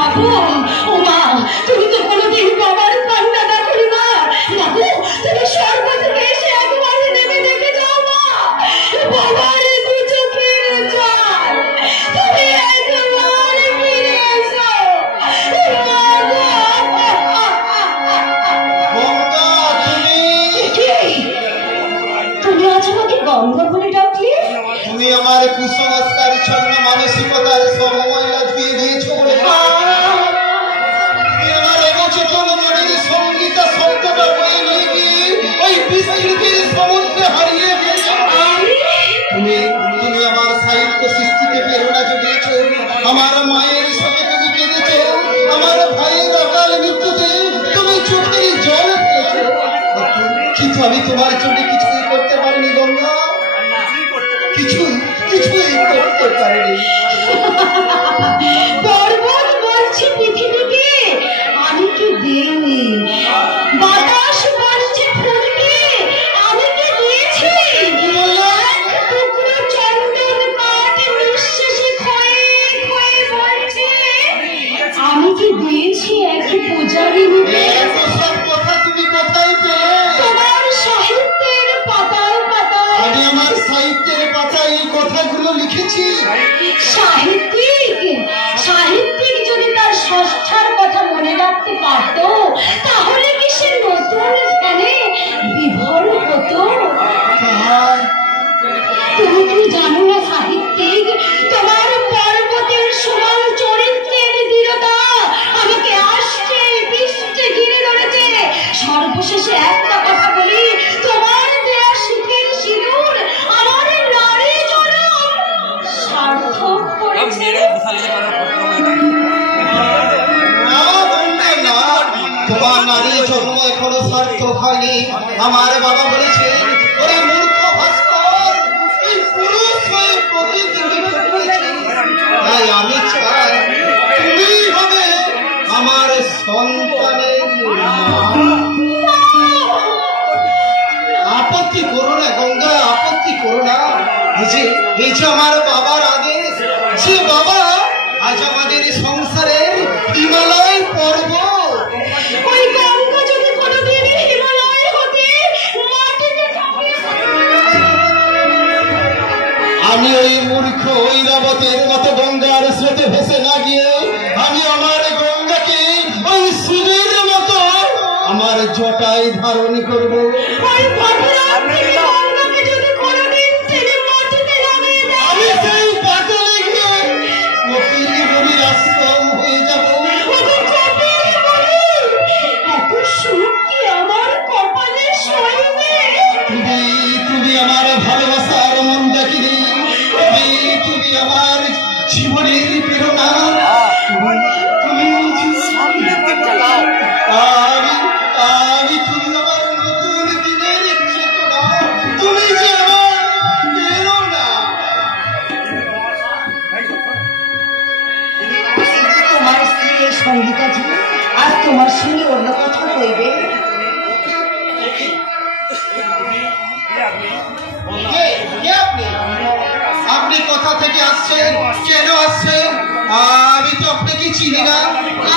মাগো ও মা, তুমি তো কোনোদিন বাবার কান্না দেখো না। মাগো তুমি স্বর্গ থেকে এসে একবারে নেমে দেখে যাও মা, বাবার দু চোখের জল, তুমি একবারে ফিরে এসো মাগো। তুমি আজ আমাকে গঙ্গা বলে ডাকলে? তুমি আমার কুসংস্কার ছন্ন মানসিকতার সব ময়লা ধুয়ে দিয়েছো বলে তুমি আমার অবচেতন মনের সঙ্গীতা শব্দটা বয়ে নিয়ে গিয়ে ওই বিস্মৃতির সমুদ্রে হারিয়ে দিয়েছো। তুমি আমার সাহিত্য সৃষ্টিতে প্রেরণা জুগিয়েছো, আমার মায়ের সঙ্গে তুমি কেঁদেছো, আমার ভাইয়ের অকাল মৃত্যুতে তুমি চোখের জল ফেলেছো, কিন্তু আমি তোমার জন্য কিছুই করতে পারিনি গঙ্গা, কিছুই করতে পারিনি। পর্বত বলছে পৃথিবীকে আমি কি দেইনি, বাতাস বলছে ফুলকে আমি কি দিয়েছি, এক টুকরো চন্দন কাঠ নিঃশেষে ক্ষয়ে ক্ষয়ে বলছে আমি কি দিয়েছি এক পূজারিণীকে। সব কথা তুমি কোথায় পেলে? তোমার সাহিত্যের পাতায় পাতায়। আমি আমার সাহিত্যের পাতায় এই কথাগুলো লিখেছি। সাহিত্যিক যদি তার ষষ্ঠার কথা মনে রাখতে পারত, তাহলে কি সে নতুন ধ্যানে বিভোর হতো? তুমি কি জানো না সাহিত্যিক, তোমার পর্বতের সমান চরিত্রের দৃঢ়তা আমাকে আসছে পিষ্টে ঘিরে ধরেছে। সর্বশেষে একটা কথা বলি, তোমার দেয়া শীতের সিঁদুর আমার নারী জনম সার্থক করেছে। তোমার নারী জন্ম এখনো সার্থক হয়নি। আমার বাবা বলেছে ওরে মূর্খ ভাস্কর, এই পুরুষ হয়ে প্রকৃতি তাই আমি চাই তুমি হবে আমার সন্তানের মা। আপত্তি করো না গঙ্গা, আপত্তি করো না। এই যে আমার বাবার আদেশ, যে বাবা আজ আমাদের সংসারের হিমালয় পর্বত। ওই গঙ্গা যদি কোনোদিন হিমালয় হতে মাটিতে আমি ওই মূর্খ ঐরাবতের মতো গঙ্গার স্রোতে ভেসে না গিয়ে আমি আমার গঙ্গাকে ওই সূর্যের মতো আমার জটায় ধারণ করব। আমি সেই পাতলে গিয়ে কপিল মুনির আশ্রম হয়ে যাব। তুমি আমার ভালোবাসার মন্দাকিনী, তুমি আমার জীবনের প্রেরণা, আমি তুমি আমার নতুন দিনের চেতনা, তুমি যে আমার প্রেরণা। তোমার স্ত্রী সঙ্গীতাজি আজ তোমার সঙ্গে অন্য কথা কইবে। আপনি কোথা থেকে আসছেন, কেন আসছেন? আমি তো আপনাকে চিনি না।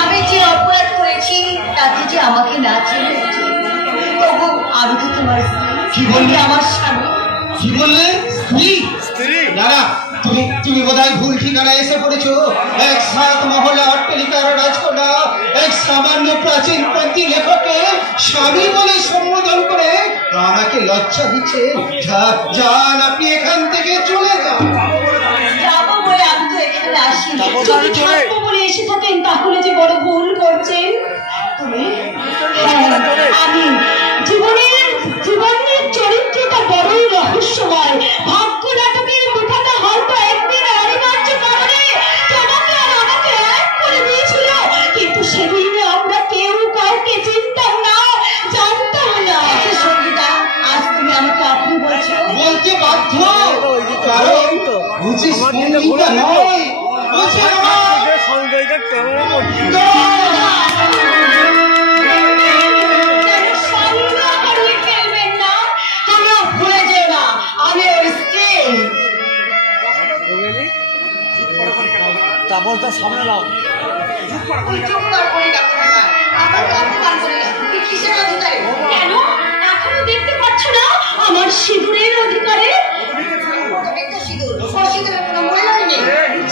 আমি যে অপরাধ করেছি তাতে যে আমাকে না চিনে, তবু আমি তো তোমার স্ত্রী। কি বললে? আমার স্বামী। কি বললে? স্ত্রী? না, তুমি বোধহয় ভুল ঠিকানায় এসে পড়েছো। এক সাত মহলা অট্টালিকার রাজকন্যা এক সামান্য প্রাচীন পন্থী লেখককে স্বামী বলে সম্বোধন করে আমাকে লজ্জা দিচ্ছে। যান আপনি এখান থেকে চলে যান। যাবো বলে আমি তো এখানে আসি, যদি থাকবো বলে এসে থাকেন তাহলে যে বড় ভুল করছেন তুমি। আমি জীবনের চরিত্রটা বড়ই রহস্যময়। ভাগ্য নাটকের মুঠাটা হয়তো একদিন অনিবার্য কারণে তোমাকে আর আমাকে এক করে দিয়েছিল, কিন্তু সেদিন আমরা কেউ কাউকে চিনতাম না, জানতাম না। সঙ্গীতা আজ তুমি আমাকে আপনি বলছো, বলতে বাধ্য, কারণ বুঝি সঙ্গীতা নয়, বুঝি আমার সঙ্গীতা কেমন তারপর তার সামনে নাও। ওই চুপকার করে ডাক্তার আপনাকে অপমান করে তুমি কিসের অধিকারে? কেন এখনো দেখতে পাচ্ছ না আমার সিঁদুরের অধিকারে?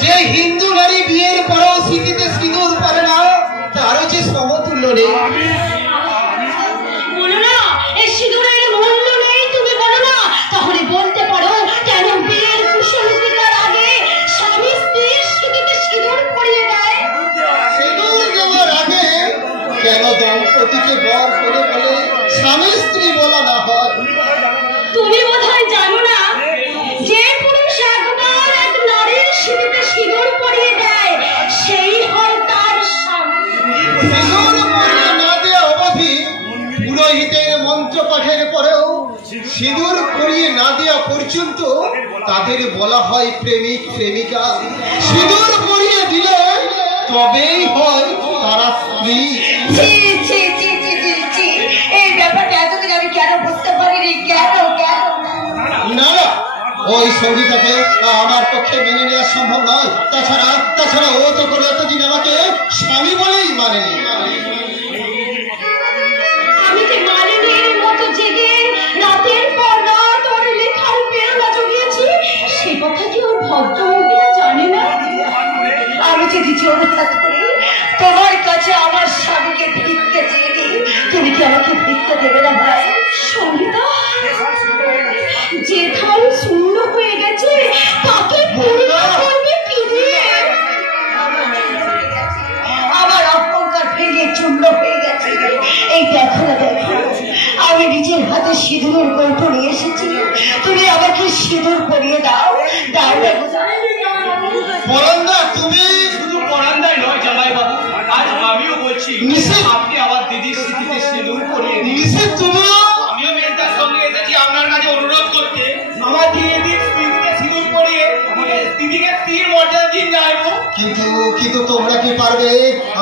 যে হিন্দু নারী বিয়ের পরেও স্মৃতিতে সিঁদুর পরে না তারও যে সমতুল্য নেই। বলো না এই সিঁদুরের মূল্য নেই, তুমি বলো না। তাহলে বলতে পারো কেন বিয়ের কুশলীতার আগে স্বামী স্ত্রীর স্মৃতিতে সিঁদুর পরিয়ে দেয়? সিঁদুর দেওয়ার আগে কেন দম্পতিকে বর করে বলে স্বামী স্ত্রী বলা না হয়? তুমি বোধহয় জানো না যে পুরুষ একবার এক নারীর স্মৃতিতে সিঁদুর পরিয়ে দেয় সেই হয় তার স্বামী। সিঁদুর পরিয়ে না দেওয়া অবধি পুরোহিতের মন্ত্র পাঠের পরেও সিঁদুর পরিয়ে না দেওয়া পর্যন্ত তাদের বলা হয় প্রেমিক প্রেমিকা। সিঁদুর পরিয়ে দিলে তবেই হয় তারা স্ত্রী। এই ব্যাপারটা এতদিন আমি কেন বুঝতে পারিনি? কেন কেন না না, ওই সঙ্গীতাকে আমার পক্ষে মেনে নেওয়া সম্ভব নয়। তাছাড়া ও তো করে এতদিন আমাকে স্বামী বলেই মানেনি। আমি যে মালিনীর মতো জেগে রাতের পর রাত ওর লেখার প্রেরণা জুগিয়েছি সে কথা কি ওর ভদ্র মহিলা জানে না? আমি যদি জোরহাত করে তোমার কাছে আমার স্বামীকে ভিক্ষে চেয়ে দিই, তুমি কি আমাকে ভিক্ষা দেবে না ভাই? সঙ্গীতা, যে থাল শূন্য হয়ে গেছে তাকে পূর্ণ করবে কি দিয়ে? আমার অহংকার ভেঙে চূর্ণ হয়ে গেছে। এই দেখো না দেখো, আমি নিজের হাতে সিঁদুরের গল্প নিয়ে এসেছি। তুমি আমাকে সিঁদুর পরিয়ে দাও। দাও না পরান্দা, তুমি শুধু পরান্দায় নয় জামাই বাবু, আজ আমিও বলছি আপনি আমার দিদির স্মৃতিতে সিঁদুর পরিয়ে দিন। নিষেধ তুমিও? আমিও মেয়েটার সঙ্গে এসেছি আপনার কাছে অনুরোধ করতে, আমার দিদির স্মৃতিতে সিঁদুর পরিয়ে দিদিকে স্ত্রীর মর্যাদা দিন যাইব। কিন্তু তোমরা কি পারবে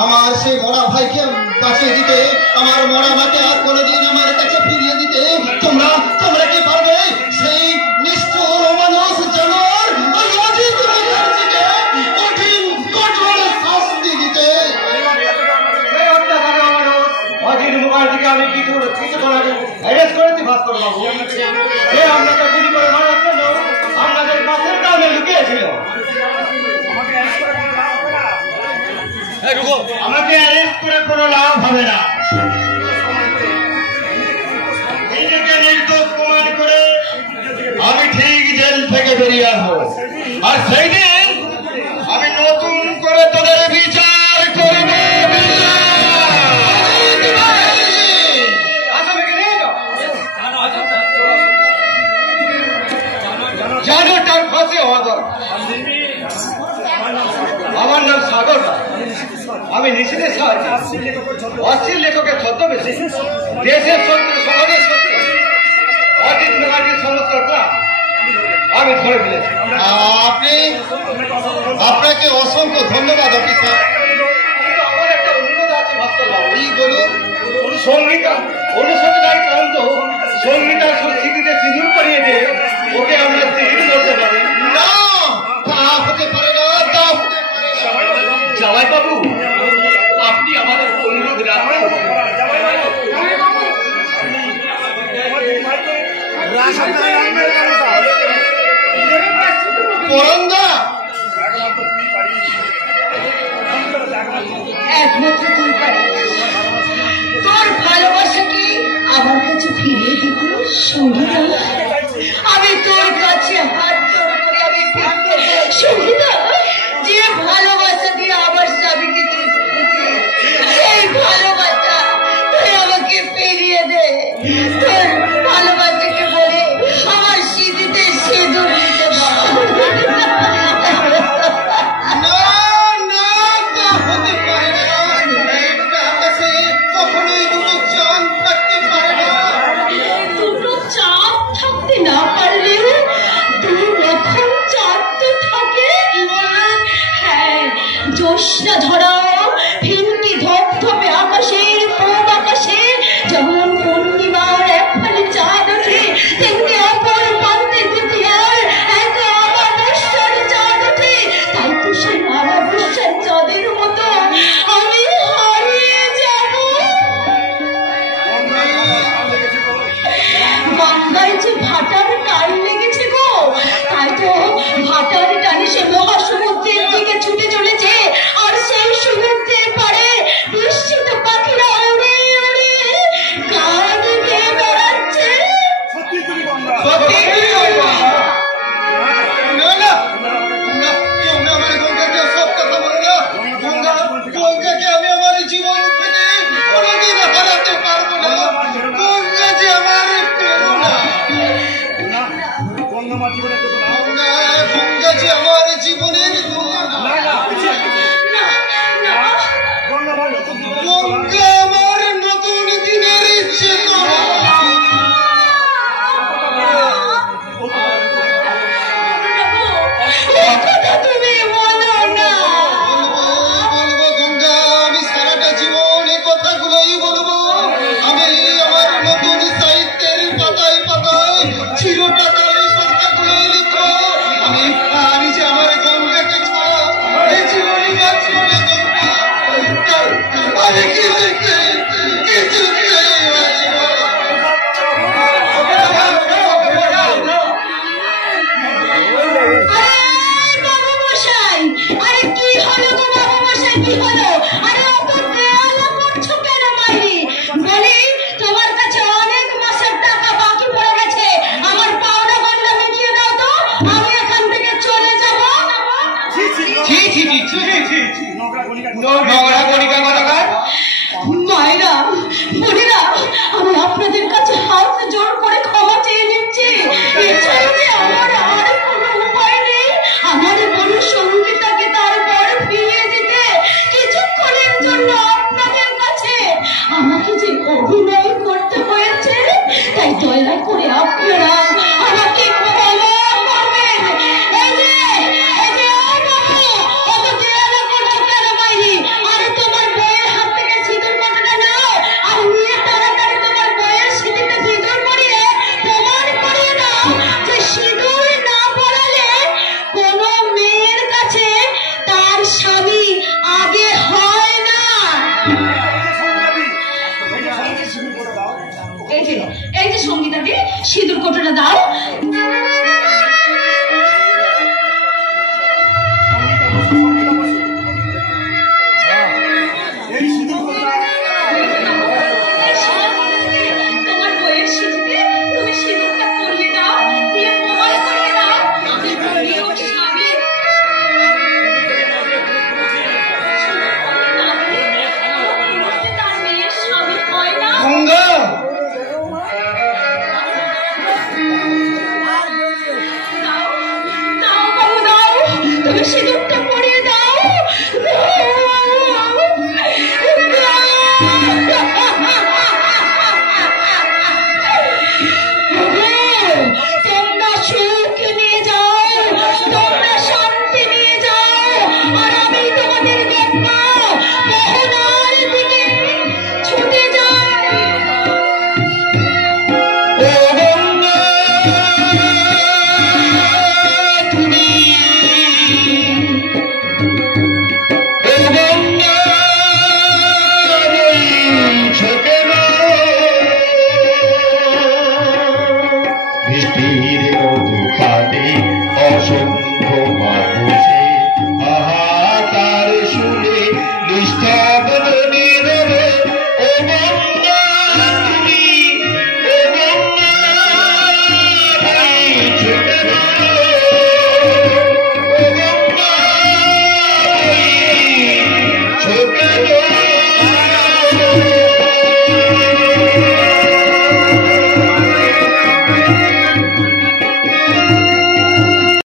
আমার সেই মরা ভাইকে বাঁচিয়ে দিতে, আমার মরা মাকে আর কোনোদিন আমার কাছে ফিরিয়ে দিতে? তোমরা কি পারবে সেই নিষ্ঠুর অমানুষ জানোয়ার ওই অজিত মুখার্জিকে কঠোর শাস্তি দিতে? এই অত্যাচারের মানুষ অজিত মুখার্জিকে আমি কিছুক্ষণ আগে অ্যারেস্ট করেছি ভাস্কর বাবু। সে আপনাকে গুলি করে মারার জন্য আপনাদের পাশের গ্রামে লুকিয়েছিল। আমাকে অ্যারেস্ট করে কোনো লাভ হবে না। নিজেকে নির্দোষ প্রমাণ করে আমি ঠিক জেল থেকে বেরিয়ে আসবো, আর সেই দিন আমি নতুন করে তোদের বিচার করবো। জানো তার ফাঁসি হওয়া দরকার। আমার নাম সাগর রায়, আমি নিশীথের সাহায্যে অস্থির লেখকের ছদ্মবেশে দেশের শত্রু সমাজের শত্রু অজিত মুখার্জির সমস্ত প্রাণ আমি ধরে ফেলেছি। আপনাকে অসংখ্য ধন্যবাদ অফিসার। কিন্তু আমার একটা অনুরোধ আছে ভাস্কর বাবু। কি বলুন? সঙ্গীতা অনুশোচনার কান্ত সঙ্গীতার স্মৃতিতে সিঁদুর করিয়ে দিয়ে ওকে আমরা স্ত্রী করতে পারি না, তা হতে পারে না, তা হতে পারে না। জামাই বাবু, আপনি আমাদের অনুরোধ রাখবেন। পরান্দা, একমাত্র তুই পারিস। তোর ভালোবাসাকে আমার কাছে ফিরিয়ে দিতে সঙ্গীতা, আমি তোর কাছে হাত